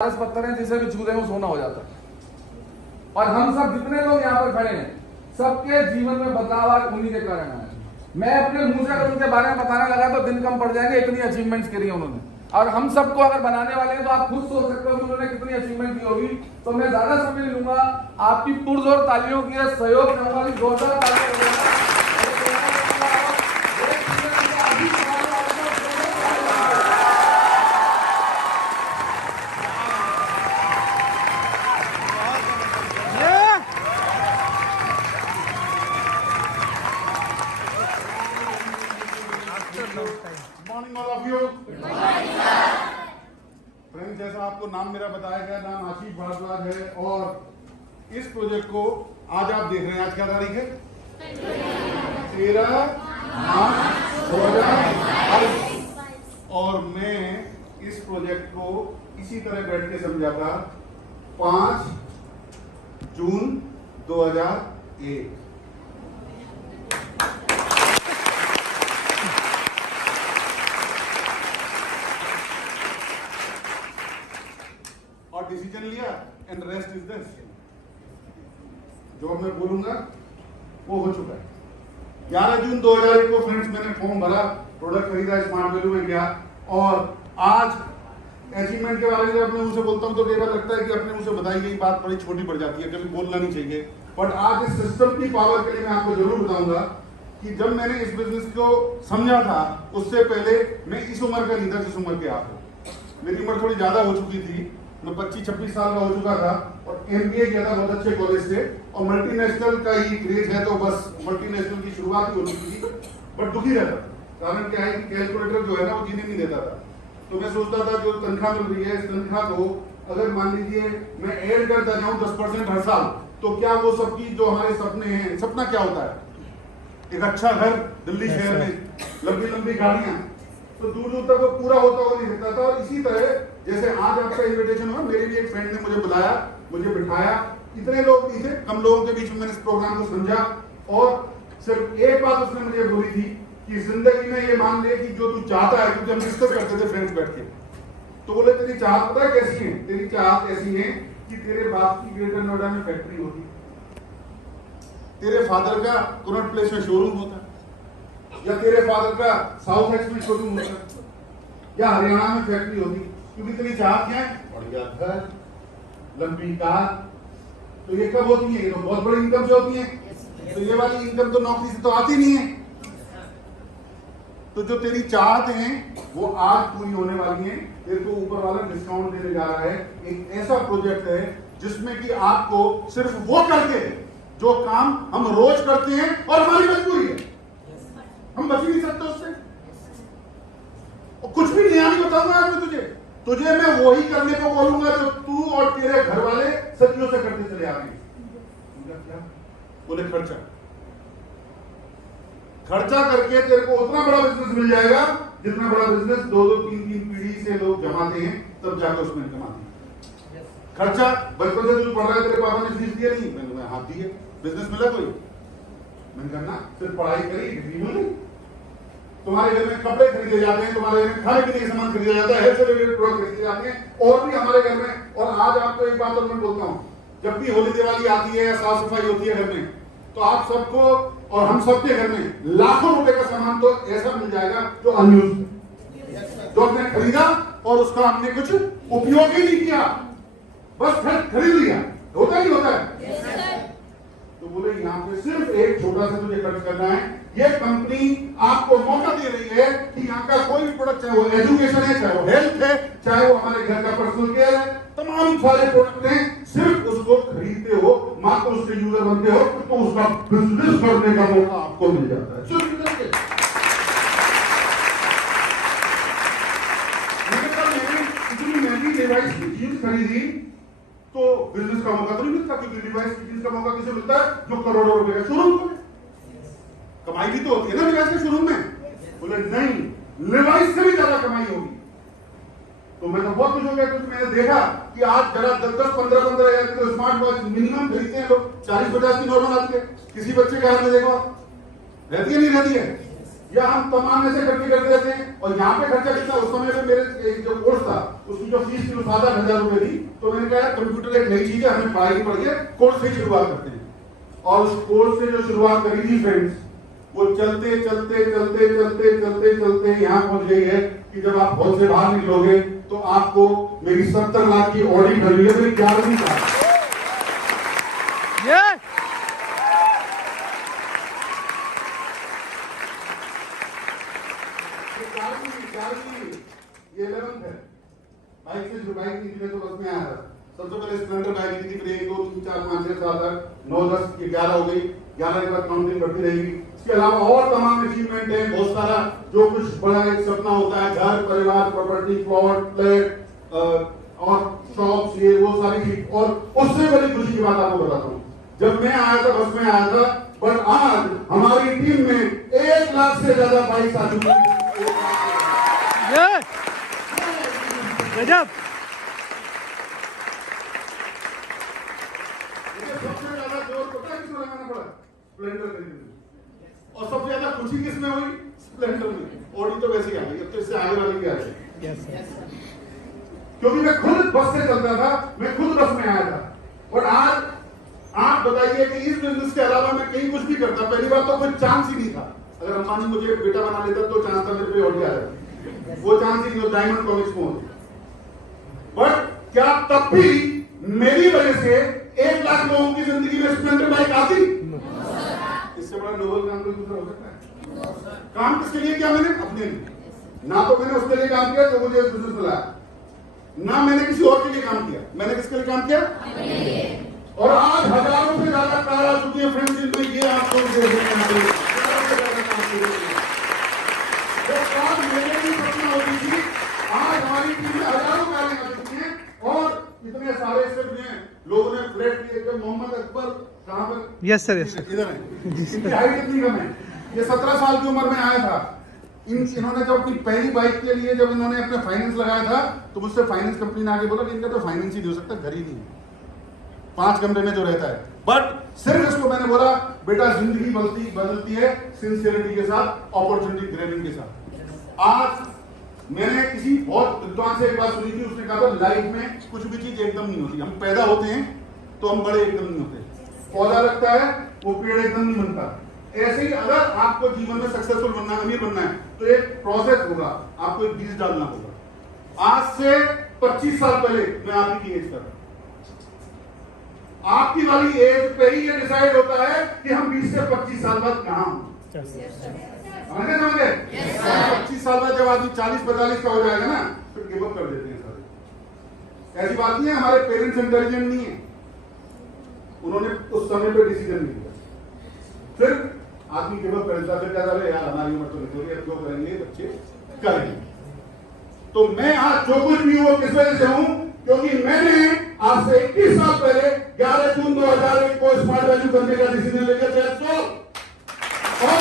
पत्थर है जिसे भी छू दे वो सोना हो जाता है। और हम सब जितने लोग यहाँ पर खड़े हैं सबके जीवन में बदलाव आज उन्हीं के कारण आया। मैं अपने मुंह से अगर उनके बारे में बताने लगा तो दिन कम पड़ जाएंगे, इतनी अचीवमेंट्स करी उन्होंने। और हम सबको अगर बनाने वाले हैं तो आप खुद सोच सकते हो कि उन्होंने कितनी अचीवमेंट की होगी। तो मैं ज्यादा समय नहीं लूंगा, आपकी पुरजोर तालियों की सहयोग चाहूंगा, जोरदार तालियां। Morning all of you. Friends, जैसा आपको नाम मेरा बताया गया, नाम आशीष भारद्वाज है और इस प्रोजेक्ट को आज आप देख रहे हैं। आज क्या तारीख है? 13 मार्च 2022। और मैं इस प्रोजेक्ट को इसी तरह बैठ के समझा था 5 जून 2001। और डिसीजन लिया एंड रेस्ट इज दिस। जो मैं बोलूंगा वो हो चुका है। 11 जून 2001 को फ्रेंड्स मैंने फॉर्म भरा, प्रोडक्ट खरीदा, स्मार्ट वैल्यू में गया। और आज अचीवमेंट के बारे में अपने मुंह से बोलता हूं तो कई बार लगता है कि अपने मुंह से बताई गई बात बड़ी छोटी पड़ जाती है, कभी बोलना नहीं चाहिए। बट आज इस सिस्टम की पावर के लिए मैं आपको जरूर बताऊंगा कि जब मैंने इस बिजनेस को समझा था उससे पहले मैं इस उम्र का नहीं था जिस उम्र के आप हो। मेरी उम्र थोड़ी ज्यादा हो चुकी थी, मैं 25-26 साल का हो चुका था और MBA किया था बहुत अच्छे कॉलेज से। और मल्टीनेशनल का ही क्रेज है तो बस मल्टीनेशनल की शुरुआत ही हो चुकी थी। बट दुखी रहता था, कारण क्या है कि कैलकुलेटर जो है ना वो जीने नहीं देता था। तो मैं सोचता था जो तनख्वाह मिल रही है इस तनख्वाह को अगर मान लीजिए मैं ऐड करता जाऊं 10% हर साल, तो क्या वो सबकी जो हमारे सपने हैं, सपना क्या होता है? एक अच्छा घर दिल्ली शहर में, लंबी लंबी गाड़ियां, तो दूर दूर तक वो पूरा होता हुआ नहीं दिखता था। और इसी तरह जैसे आज आपका इनविटेशन हुआ, मेरे भी एक फ्रेंड ने मुझे बुलाया, मुझे बिठाया, इतने लोग नहीं थे, कम लोगों के बीच में मैंने इस प्रोग्राम को समझा। और सिर्फ एक बात उसने मुझे बोली थी कि जिंदगी में ये मान ले कि जो तू चाहता है, क्योंकि हम डिस्कस करते थे फ्रेंड्स बैठ के, तो बोले तेरी चाहत पता है कैसी है? तेरी चाहत ऐसी है कि तेरे बाप की ग्रेटर नोएडा में फैक्ट्री होती, तेरे फादर का कनॉट प्लेस में शोरूम होता, या तेरे फादर का साउथ एक्स में शोरूम होता, या हरियाणा में फैक्ट्री होती। क्योंकि तेरी चाहत क्या है? बढ़िया घर, लंबी कार। तो ये कब होती है? ये तो बहुत बड़ी इनकम से होती है। तो ये वाली इनकम तो नौकरी से तो आती नहीं है। तो जो तेरी चाहत है वो आज पूरी होने वाली है। तेरे को ऊपर वाला डिस्काउंट देने जा रहा है। एक ऐसा प्रोजेक्ट है जिसमें कि आपको सिर्फ वो करके जो काम हम रोज करते हैं और हमारी मजबूरी है, हम बच ही नहीं सकते उससे। और कुछ भी नया नहीं बताऊंगा आज मैं तुझे मैं वही करने को बोलूंगा जो तू और तेरे घर वाले सदियों से करते चले आ रहे हैं। क्या बोले? खर्चा करके तेरे को उतना बड़ा बिजनेस मिल जाएगा जितना बड़ा बिजनेस 2-2, 3-3 पीढ़ी से लोग जमाते हैं, तब जाकर उसमें कमाते हैं। खर्चा बचपन से तू पढ़ रहा है, तेरे पापा ने फीस दिया नहीं, मैंने हाथ दिए, बिजनेस मिला कोई? मैंने करना सिर्फ पढ़ाई करी, डिग्री मिली। तुम्हारे घर में कपड़े खरीदे जाते हैं, तुम्हारे घर में खाने पीने का सामान खरीदा जाता है, हेल्थ से रिलेटेड प्रोडक्ट खरीदे जाते हैं, और भी हमारे घर में। और आज आपको एक बात और मैं बोलता हूँ, जब भी होली दिवाली आती है या साफ सफाई होती है घर में, तो आप सबको और हम सबके घर में लाखों रुपए का सामान तो ऐसा मिल जाएगा जो अनयूज है, जो हमने खरीदा और उसका हमने कुछ उपयोग ही नहीं किया, बस खरीद लिया। होता नहीं होता है? तो बोले यहाँ पे सिर्फ एक छोटा सा तुझे खर्च करना है। ये कंपनी आपको मौका दे रही है कि यहाँ का कोई भी प्रोडक्ट, चाहे वो एजुकेशन है, चाहे वो हेल्थ है, चाहे वो हमारे घर का पर्सनल केयर है, तमाम सारे प्रोडक्ट हैं, सिर्फ उसको खरीदते हो, मात्र उसके यूजर बनते हो, तो उसका बिजनेस करने का मौका आपको मिल जाता है। इतनी महंगी डिवाइस की चीज खरीदी तो बिजनेस का मौका तो नहीं मिलता, क्योंकि डिवाइस की चीज का मौका किसे मिलता है? जो करोड़ों रुपए का शोरूम खोले। कमाई भी तो होती है ना डिवाइस के शोरूम में। बोले नहीं, डिवाइस से भी ज्यादा कमाई होगी। तो मैं तो बहुत खुश हो गया, क्योंकि मैंने देखा कि आज जरा 10-10, 15-15 हजार की स्मार्ट वॉच मिनिमम खरीदते हैं लोग। 40-50 की नॉर्मल आती है। किसी बच्चे के हाथ में देखो, रहती है नहीं रहती है? या हम तमाम से खर्चे करते रहते हैं। और यहाँ पे खर्चा कितना, उस समय पे मेरे एक जो कोर्स था उसकी जो फीस थी वो 7,000 रुपए थी। तो मैंने कहा कंप्यूटर एक नई चीज है, हमें पढ़ाई पढ़ के कोर्स से शुरुआत करते हैं। और उस कोर्स से जो शुरुआत करी थी फ्रेंड्स, वो चलते चलते चलते चलते चलते चलते यहाँ पहुंच गई है कि जब आप हॉल से बाहर निकलोगे तो आपको मेरी 70 लाख की ऑडिट भरी है, मेरी 11वीं साल। ये 11th है। बाइक से जो बाइक निकले तो बस में आया था। सबसे पहले स्प्लेंडर बाइक थी, फिर 1 2 3 4 5 6 7 8 9 10 11 हो गई। 11 के बाद काउंटिंग बढ़ती रहेगी। इसके अलावा और तमाम अचीवमेंट है बहुत सारा। जो कुछ बड़ा एक सपना होता है, घर परिवार प्रॉपर्टी प्लॉट फ्लैट और शॉप्स, ये वो सारी चीज। और उससे बड़ी खुशी की बात आपको बताता हूँ, जब मैं आया था बस में आया था, पर आज हमारी टीम में 1 लाख से ज्यादा बाइक आ चुकी है। गजब। सबसे ज्यादा जोर पता है किसमें लगाना पड़ा? स्प्लेंडर खरीदने में। और सबसे ज्यादा खुशी किसमें हुई? स्प्लेंडर में। ऑडी तो वैसे ही आ गई, अब तो इससे आगे वाली भी आ गई। क्योंकि मैं खुद बस से चलता था, मैं खुद बस में आया था। और आज आप बताइए कि इस बिजनेस के अलावा मैं कहीं कुछ भी करता, पहली बार तो कोई चांस ही नहीं था। अगर अंबानी मुझे बेटा बना लेता तो चांस था मेरे पे ऑडी आ जाता, वो चांस ही नहीं, डायमंड कॉमिक्स में होती। बट क्या तब भी मेरी वजह से 1 लाख लोगों की जिंदगी में स्प्लेंडर बाइक आती? इससे बड़ा नोबल काम कोई दूसरा हो सकता है? काम किसके लिए किया मैंने? अपने लिए। ना तो मैंने उसके लिए काम किया जो मुझे बिजनेस मिला, ना मैंने किसी और के लिए काम किया। मैंने किसके लिए काम किया? और आज हजारों से ज्यादा कार आ चुकी है फ्रेंड्स, जिनमें ये आपको आज हमारी टीम में हजारों कारें आ चुकी हैं। और इतने सारे सिर्फ लोगों ने फ्लैट लिए। जब मोहम्मद अकबर कहां पर? यस सर, यस इधर है। इनकी हाइट कितनी कम है? ये 17 साल की उम्र में आया था। इन्होंने जब अपनी पहली बाइक के लिए जब इन्होंने अपना फाइनेंस लगाया था, तो मुझसे फाइनेंस कंपनी ने आगे बोला कि इनका तो फाइनेंस ही नहीं हो सकता, घर ही नहीं है, 5 कमरे में जो रहता है। बट सिर्फ इसको मैंने बोला बेटा जिंदगी बदलती है सिंसियरिटी के साथ, अपॉर्चुनिटी ग्रैबिंग के साथ। आज मैंने किसी बहुत विद्वान से एक बात सुनी थी, उसने कहा था लाइफ में कुछ भी चीज एकदम नहीं होती। हम पैदा होते हैं तो हम बड़े एकदम नहीं होते, पौधा लगता है वो पेड़ एकदम नहीं बनता। ऐसे ही अगर आपको जीवन में सक्सेसफुल बनना है, अमीर बनना है, तो एक प्रोसेस होगा, आपको एक बीज डालना होगा। आज से 25 साल पहले मैं आपकी एज कर, आपकी वाली एज पे ही ये डिसाइड होता है कि हम 20 से 25 साल बाद कहां हों। समझे? 25 साल बाद जब आदमी 40-45 का हो जाएगा ना, फिर गिव अप कर देते हैं सारे। ऐसी बात नहीं है हमारे पेरेंट्स इंटेलिजेंट नहीं है, उन्होंने उस समय पे डिसीजन नहीं लिया, फिर आदमी गिव अप कर देता। फिर क्या करे यार, हमारी उम्र तो निकल गई, अब जो करेंगे बच्चे करेंगे। तो मैं आज जो कुछ भी हूं किस वजह से हूं? क्योंकि मैंने आज से 21 साल पहले 11 जून 2001 को स्मार्ट वैल्यू करने का डिसीजन ले लिया। और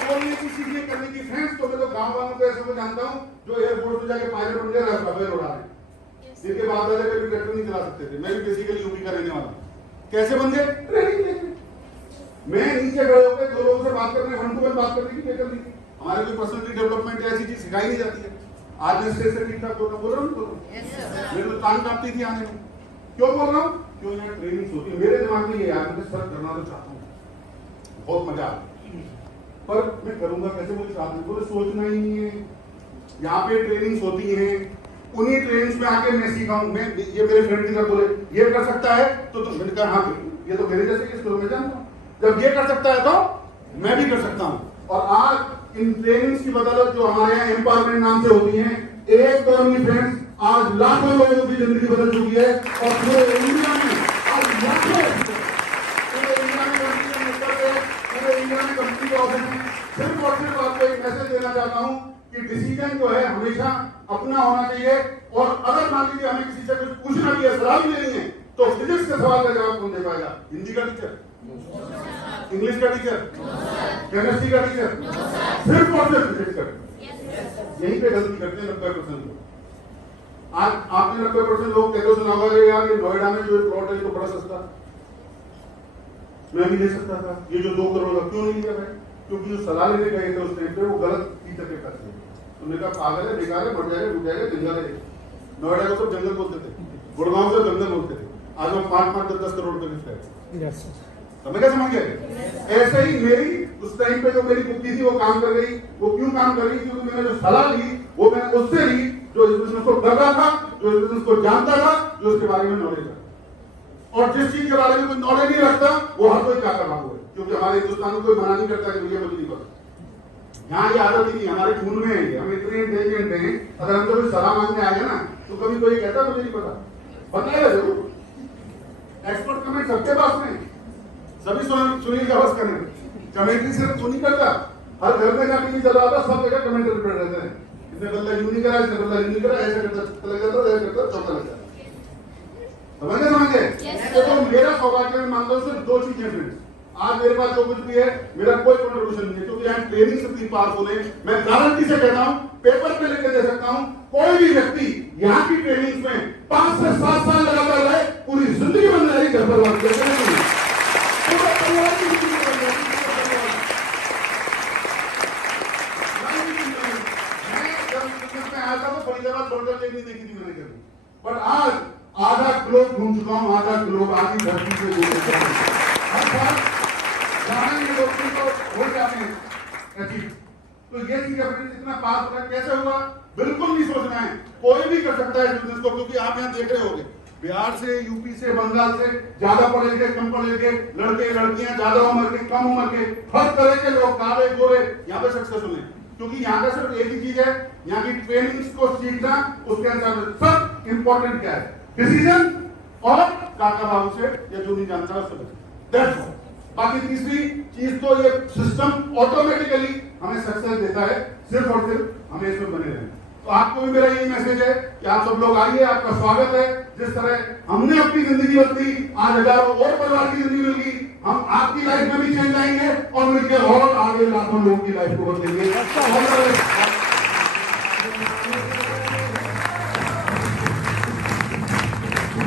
बोलने की सीखने करने की फ्रेंड्स, तो मैं तो गांव वालों को ऐसे को जानता हूं जो एयरपोर्ट पे जाके पायलट बन गए, राफेल उड़ा रहे हैं, जिनके बाप दादा कभी ट्रैक्टर नहीं चला सकते थे। मैं भी बेसिकली यूपी का रहने वाला हूं। कैसे बन गए? ट्रेनिंग लेके। मैं नीचे खड़े होकर 2 लोगों से बात करने, 1 to 1 बात करने की बेकर नहीं थी। हमारे कोई पर्सनलिटी डेवलपमेंट ऐसी चीज सिखाई नहीं जाती है। आज मैं स्टेज से ठीक ठाक बोल रहा हूँ, मेरे तो टांग कांपती थी आने में। क्यों बोल रहा हूँ? क्यों यहाँ ट्रेनिंग होती है। मेरे दिमाग में ये यार मुझे सर करना तो चाहता हूँ, बहुत मजा आता है, पर मैं करूंगा कैसे? मुझे साथ में बोले सोचना ही नहीं है। यहाँ पे ट्रेनिंग्स होती हैं, उन्हीं ट्रेनिंग्स में आके मैं सीखा हूं। मैं ये मेरे फ्रेंड की तरह बोले ये कर सकता है तो मैंने कहा हाँ ये तो मेरे जैसे इसको मैं जानता हूँ, जब ये कर सकता है तो मैं भी कर सकता हूँ। और आज इन ट्रेनिंग्स की बदौलत जो हमारे यहाँ एम्पावरमेंट नाम से होती हैं, एक तो नहीं फ्रेंड्स, आज लाखों लोगों की जिंदगी बदल चुकी है। और पूरे इंडिया में आज लाखों, पूरे इंडिया में कंपनी के ऑफिस में सिर्फ और सिर्फ आपको एक मैसेज देना चाहता हूँ कि डिसीजन जो है हमेशा अपना होना चाहिए। और अगर मान लीजिए हमें किसी से कुछ पूछना भी है, सलाह भी लेनी है, तो फिजिक्स के सवाल का जवाब कौन दे पाएगा? हिंदी का टीचर, इंग्लिश का टीचर, केमिस्ट्री का टीचर, सिर्फ और सिर्फ फिजिक्स का टीचर। यहीं पे गलती करते हैं 90% लोग। आज आपने 90% लोग कहते सुना होगा यार ये नोएडा में जो प्लॉट है तो बड़ा सस्ता, मैं भी ले सकता था। ये जो 2 करोड़ का क्यों नहीं लिया भाई? क्योंकि जो सलाह लेने गए थे उस टाइम पे वो गलत टीचर के पास थे। तुमने कहा पागल है, बेकार है, बढ़ जाएगा, रुक जाएगा, जंगल है। नोएडा को सब जंगल बोलते थे, गुड़गांव को जंगल बोलते थे। आज हम 5-5, 10-10 करोड़ का गिफ्ट है। समझ क्या समझ गए? ऐसे ही मेरी उस टाइम पे जो मेरी बुद्धि थी वो काम कर गई। वो क्यों काम कर रही? क्योंकि मैंने जो सलाह ली वो मैंने उससे ली जो इस बिजनेस को कर रहा था, जो इस बिजनेस को जानता था, जो इसके बारे में नॉलेज था। और जिस चीज के बारे में कोई नॉलेज नहीं रखता वो हर कोई क्या कर रहा है, क्योंकि हमारे हिंदुस्तान में कोई मना नहीं करता कि भैया मुझे नहीं पता। यहाँ ये आदत ही नहीं, हमारे खून में है, हम इतने इंटेलिजेंट हैं। अगर हमसे कोई सलाह मांगने आ गया ना तो कभी कोई कहता मुझे नहीं पता, बताएगा जरूर। एक्सपर्ट कमेंट सबके पास में, सभी सुनील गावस्कर ने कमेंट्री सिर्फ नहीं करता, हर घर में जाके नहीं चल रहा था, सब जगह कमेंट्री कर रहते हैं। इसने बल्ला यूं नहीं करा, इसने बल्ला यूं नहीं करा, ऐसा करता लग जाता, ऐसा करता चौथा लग जाता। समझे? तो मेरा सौभाग्य में मान लो सिर्फ 2 चीजें फ्रेंड्स। आज मेरे पास जो कुछ भी है मेरा कोई कंट्रीब्यूशन नहीं है, क्योंकि यहाँ ट्रेनिंग से 3 पास हो रहे। मैं गारंटी से कहता हूँ, पेपर पे लेके दे सकता हूँ, कोई भी व्यक्ति यहाँ की ट्रेनिंग में 5 से 7 साल लगातार रहे, पूरी जिंदगी बन जाएगी घर पर बात करके। बट आज आधा ग्लोब घूम चुका हूं, आधा ग्लोब आधी धरती से घूम चुका हूं। हर साल जानेंगे लोग तो हो जाते हैं। तो ये चीज इतना पास हो रहा है, कैसे हुआ? बिल्कुल नहीं सोचना है, कोई भी कर सकता है बिजनेस को, क्योंकि आप यहाँ देख रहे होंगे बिहार से, यूपी से, बंगाल से, ज्यादा पढ़े लिखे, कम पढ़े लिखे, लड़के लड़कियां, ज्यादा उम्र के, कम उम्र के, हर तरह के लोग, काले गोरे यहाँ पे सक्सेसफुल हैं। क्योंकि यहाँ का सिर्फ एक ही चीज है, यहाँ की ट्रेनिंग को सीखना, उसके अनुसार सब इंपॉर्टेंट क्या है, डिसीजन और काका बाबू से या जो नहीं जानता उससे बचना। बाकी तीसरी चीज तो ये सिस्टम ऑटोमेटिकली हमें सक्सेस देता है, सिर्फ और सिर्फ हमें इसमें बने रहना। तो आपको भी मेरा यही मैसेज है कि आप सब लोग आइए, आपका स्वागत है। जिस तरह हमने अपनी जिंदगी बदली, आज हजारों और परिवार की जिंदगी मिल गई, हम आपकी लाइफ में भी चेंज आएंगे और मिलकर और आगे लाखों लोगों की लाइफ को बदलेंगे।